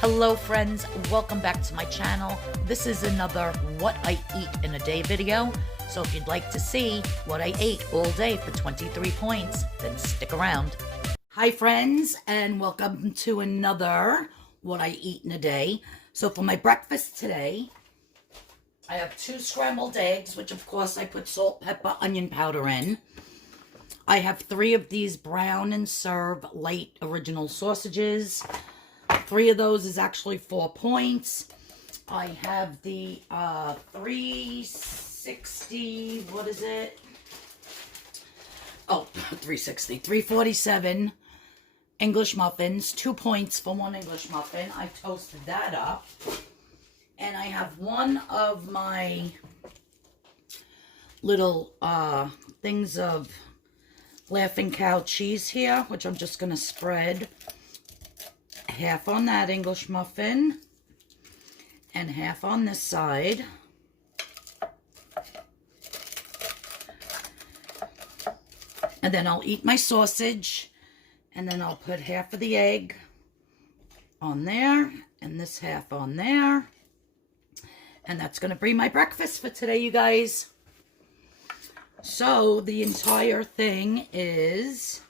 Hello friends, welcome back to my channel. This is another what I eat in a day video. So if you'd like to see what I ate all day for 23 points, then stick around. Hi friends, and welcome to another what I eat in a day. So for my breakfast today, I have 2 scrambled eggs, which of course I put salt, pepper, onion powder in. I have 3 of these brown and serve light original sausages. 3 of those is actually 4 points. I have the 360, what is it? Oh, 360, 347 English muffins, 2 points for 1 English muffin. I toasted that up. And I have one of my little things of Laughing Cow cheese here, which I'm just going to spread half on that English muffin and half on this side. And then I'll eat my sausage, and then I'll put half of the egg on there and this half on there. And that's going to be my breakfast for today, you guys. So the entire thing is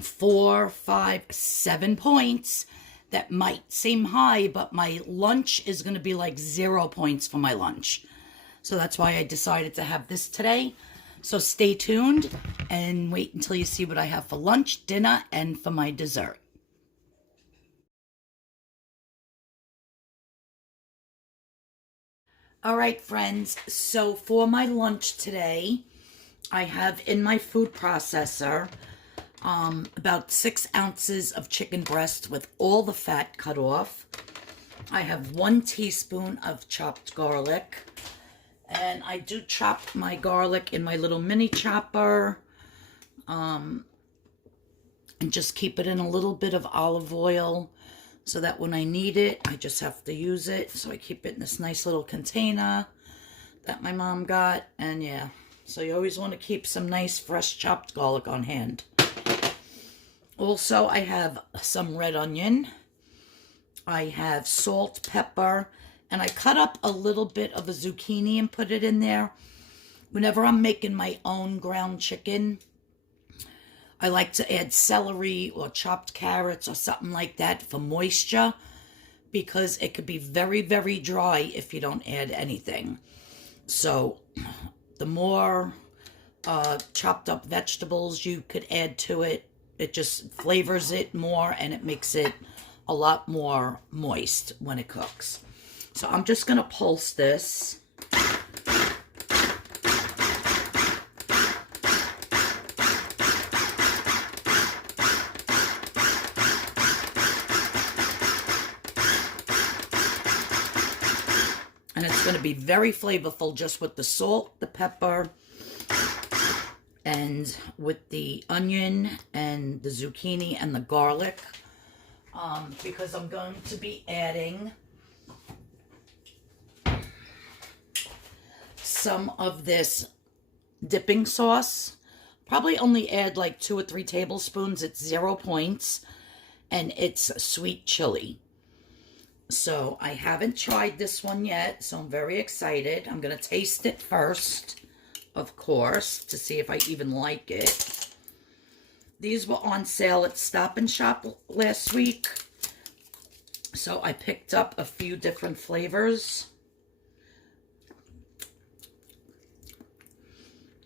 4, 5, 7 points. That might seem high, but my lunch is going to be like 0 points for my lunch. So that's why I decided to have this today. So stay tuned and wait until you see what I have for lunch, dinner, and for my dessert. All right, friends. So for my lunch today, I have in my food processor about 6 ounces of chicken breast with all the fat cut off. I have 1 teaspoon of chopped garlic. And I do chop my garlic in my little mini chopper. And just keep it in a little bit of olive oil so that when I need it, I just have to use it. So I keep it in this nice little container that my mom got. And yeah, so you always want to keep some nice fresh chopped garlic on hand. Also, I have some red onion. I have salt, pepper, and I cut up a little bit of a zucchini and put it in there. Whenever I'm making my own ground chicken, I like to add celery or chopped carrots or something like that for moisture, because it could be very, very dry if you don't add anything. So the more chopped up vegetables you could add to it, it just flavors it more and it makes it a lot more moist when it cooks. So I'm just going to pulse this. And it's going to be very flavorful just with the salt, the pepper, and with the onion and the zucchini and the garlic. Because I'm going to be adding some of this dipping sauce. Probably only add like 2 or 3 tablespoons. It's 0 points. And it's sweet chili. So I haven't tried this one yet, so I'm very excited. I'm going to taste it first, of course, to see if I even like it. These were on sale at Stop and Shop last week, so I picked up a few different flavors.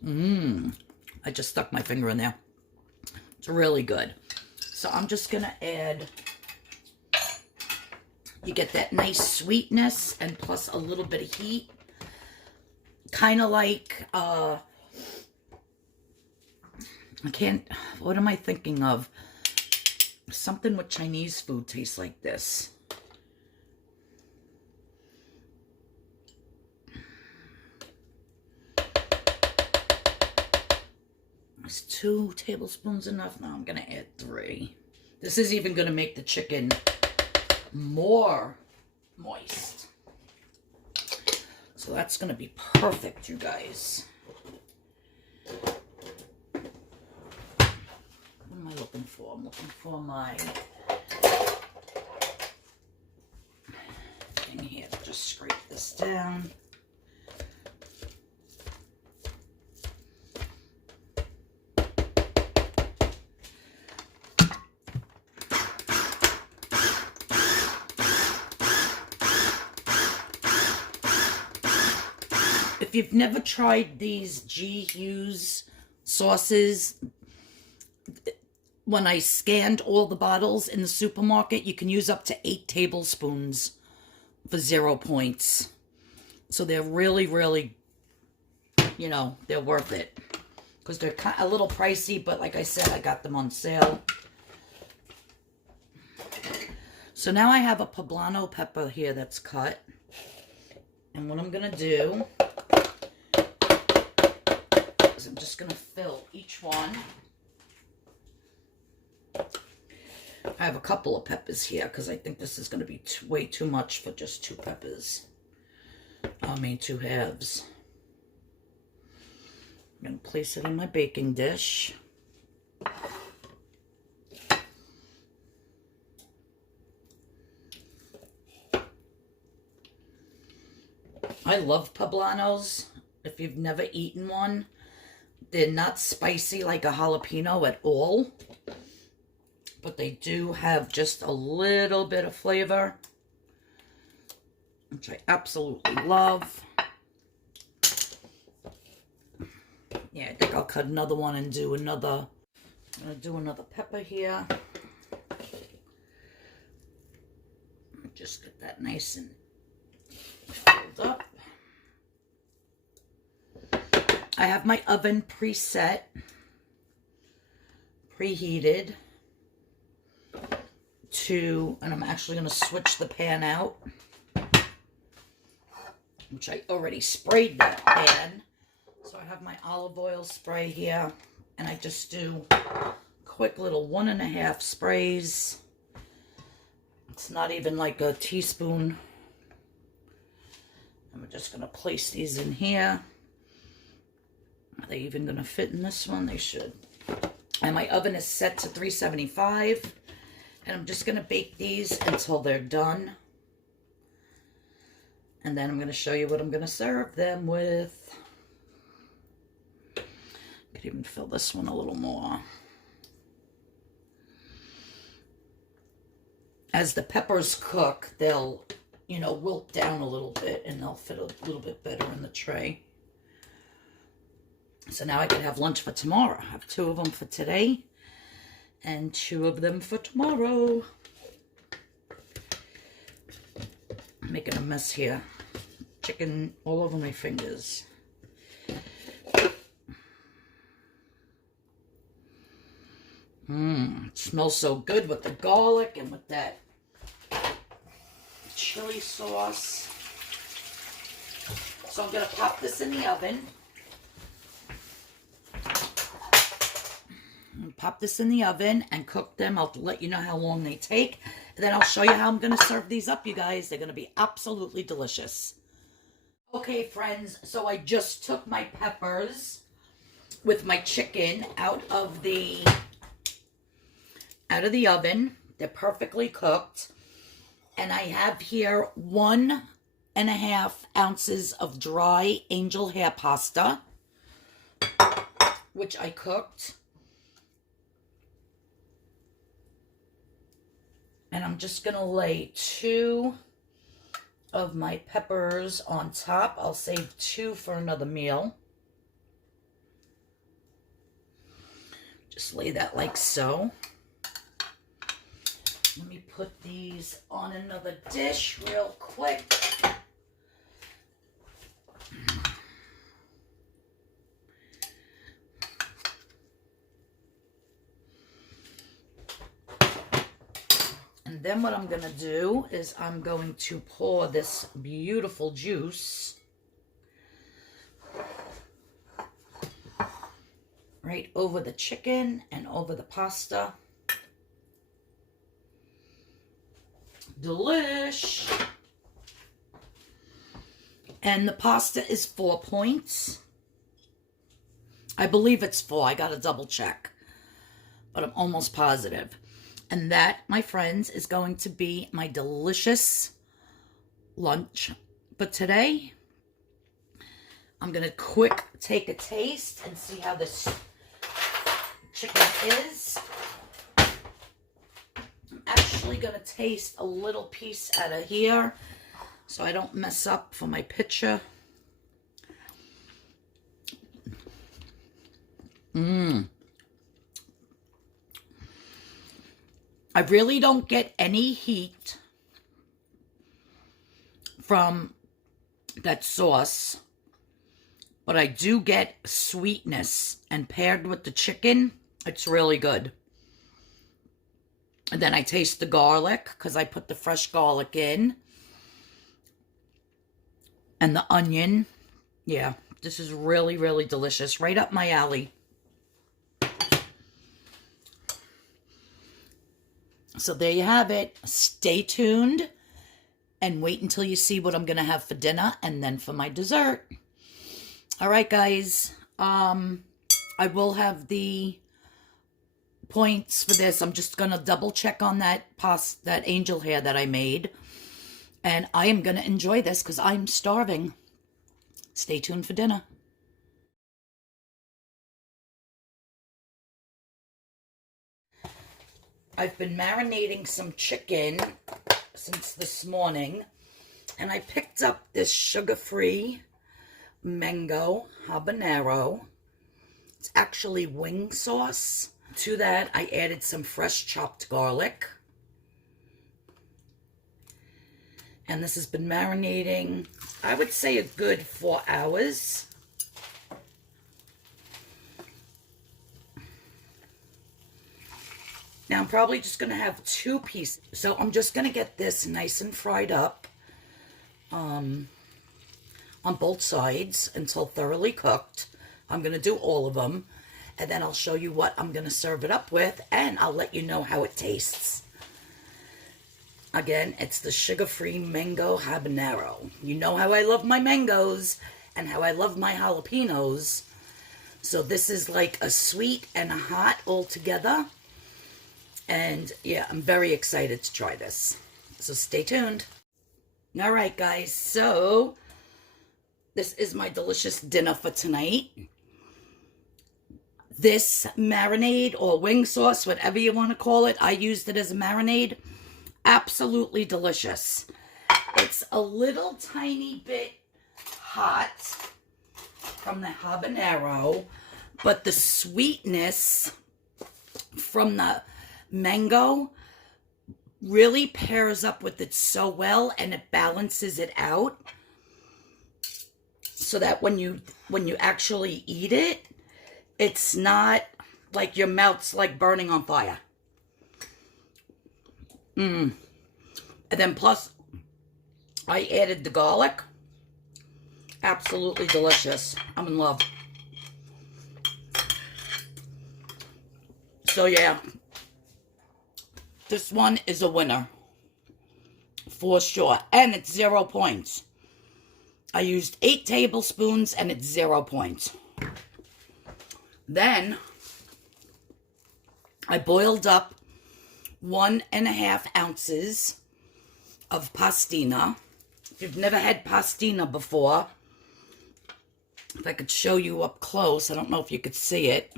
I just stuck my finger in there. It's really good. So I'm just going to add... You get that nice sweetness and plus a little bit of heat. Kind of like, what am I thinking of? Something with Chinese food tastes like this. Is 2 tablespoons enough? No, I'm going to add 3. This is even going to make the chicken more moist. So that's going to be perfect, you guys. What am I looking for? I'm looking for my this down. If you've never tried these G. Hughes sauces, when I scanned all the bottles in the supermarket, you can use up to 8 tablespoons for 0 points. So they're really, really, you know, they're worth it. Because they're a little pricey, but like I said, I got them on sale. So now I have a poblano pepper here that's cut. And what I'm going to do is I'm just going to fill each one. I have a couple of peppers here because I think this is going to be way too much for just 2 peppers. I mean 2 halves. I'm going to place it in my baking dish. I love poblanos. If you've never eaten one, they're not spicy like a jalapeno at all, but they do have just a little bit of flavor, which I absolutely love. Yeah, I think I'll cut another one and do another. I'm going to do another pepper here. Just get that nice and filled up. I have my oven preset, preheated to, and I'm actually going to switch the pan out, which I already sprayed that pan. So I have my olive oil spray here, and I just do quick little 1.5 sprays. It's not even like a teaspoon. I'm just going to place these in here. Are they even going to fit in this one? They should. And my oven is set to 375. And I'm just going to bake these until they're done. And then I'm going to show you what I'm going to serve them with. Could even fill this one a little more. As the peppers cook, they'll, you know, wilt down a little bit and they'll fit a little bit better in the tray. So now I can have lunch for tomorrow. I have 2 of them for today and 2 of them for tomorrow. I'm making a mess here. Chicken all over my fingers. It smells so good with the garlic and with that chili sauce. So I'm going to pop this in the oven. Pop this in the oven and cook them. I'll let you know how long they take. And then I'll show you how I'm going to serve these up, you guys. They're going to be absolutely delicious. Okay, friends. So I just took my peppers with my chicken out of the oven. They're perfectly cooked. And I have here 1.5 ounces of dry angel hair pasta, which I cooked. And I'm just going to lay 2 of my peppers on top. I'll save 2 for another meal. Just lay that like so. Let me put these on another dish real quick. And then what I'm going to do is I'm going to pour this beautiful juice right over the chicken and over the pasta. Delish. And the pasta is 4 points. I believe it's 4. I got to double check, but I'm almost positive. And that, my friends, is going to be my delicious lunch But today, I'm going to take a taste and see how this chicken is. I'm actually going to taste a little piece out of here so I don't mess up for my picture. I really don't get any heat from that sauce, but I do get sweetness, and paired with the chicken, it's really good. And then I taste the garlic because I put the fresh garlic in, and the onion. Yeah, this is really, really delicious. Right up my alley. So there you have it. Stay tuned and wait until you see what I'm going to have for dinner and then for my dessert. All right, guys. I will have the points for this. I'm just going to double check on that angel hair that I made. And I am going to enjoy this because I'm starving. Stay tuned for dinner. I've been marinating some chicken since this morning, and I picked up this sugar-free mango habanero. It's actually wing sauce. To that, I added some fresh chopped garlic. And this has been marinating, I would say, a good 4 hours. Now, I'm probably just going to have 2 pieces. So, I'm just going to get this nice and fried up on both sides until thoroughly cooked. I'm going to do all of them. And then I'll show you what I'm going to serve it up with. And I'll let you know how it tastes. Again, it's the sugar-free mango habanero. You know how I love my mangoes and how I love my jalapenos. So, this is like a sweet and a hot all together. And yeah, I'm very excited to try this. So stay tuned. All right, guys. So this is my delicious dinner for tonight. This marinade or wing sauce, whatever you want to call it, I used it as a marinade. Absolutely delicious. It's a little tiny bit hot from the habanero, but the sweetness from the mango really pairs up with it so well, and it balances it out so that when you actually eat it, it's not like your mouth's like burning on fire. And then plus I added the garlic. Absolutely delicious. I'm in love. So yeah, this one is a winner, for sure. And it's 0 points. I used 8 tablespoons and it's 0 points. Then, I boiled up 1.5 ounces of pastina. If you've never had pastina before, if I could show you up close, I don't know if you could see it.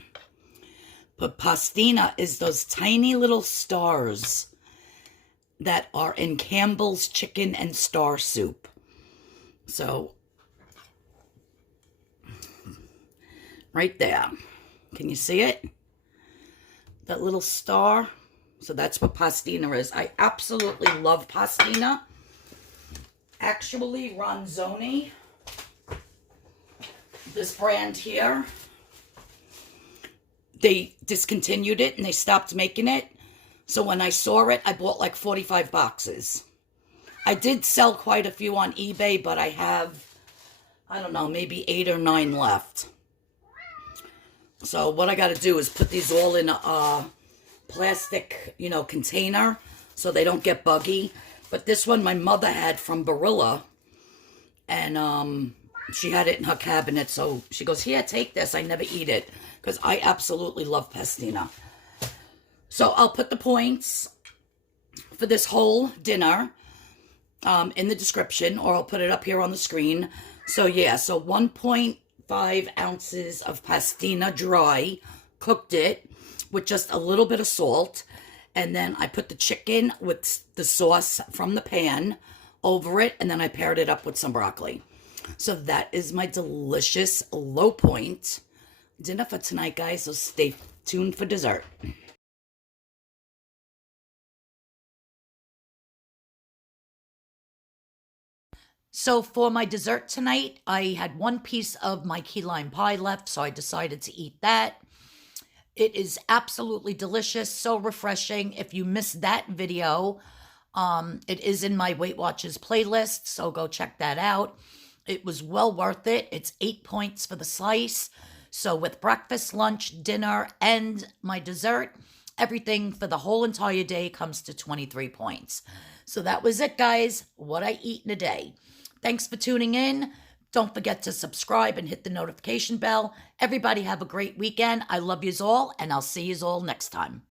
But pastina is those tiny little stars that are in Campbell's chicken and star soup. So, right there. Can you see it? That little star? So that's what pastina is. I absolutely love pastina. Actually, Ronzoni, this brand here, they discontinued it and they stopped making it. So when I saw it, I bought like 45 boxes. I did sell quite a few on eBay, but I have, I don't know, maybe 8 or 9 left. So what I got to do is put these all in a plastic, container so they don't get buggy. But this one my mother had from Barilla, and she had it in her cabinet. So she goes, here, take this. I never eat it because I absolutely love pastina. So I'll put the points for this whole dinner in the description, or I'll put it up here on the screen. So yeah, so 1.5 ounces of pastina dry, cooked it with just a little bit of salt, and then I put the chicken with the sauce from the pan over it, and then I paired it up with some broccoli. So that is my delicious low point dinner for tonight, guys. So stay tuned for dessert. So for my dessert tonight, I had one piece of my key lime pie left, so I decided to eat that. It is absolutely delicious, so refreshing. If you missed that video, it is in my Weight Watchers playlist, so go check that out. It was well worth it. It's 8 points for the slice. So with breakfast, lunch, dinner, and my dessert, everything for the whole entire day comes to 23 points. So that was it, guys. What I eat in a day. Thanks for tuning in. Don't forget to subscribe and hit the notification bell. Everybody have a great weekend. I love yous all, and I'll see yous all next time.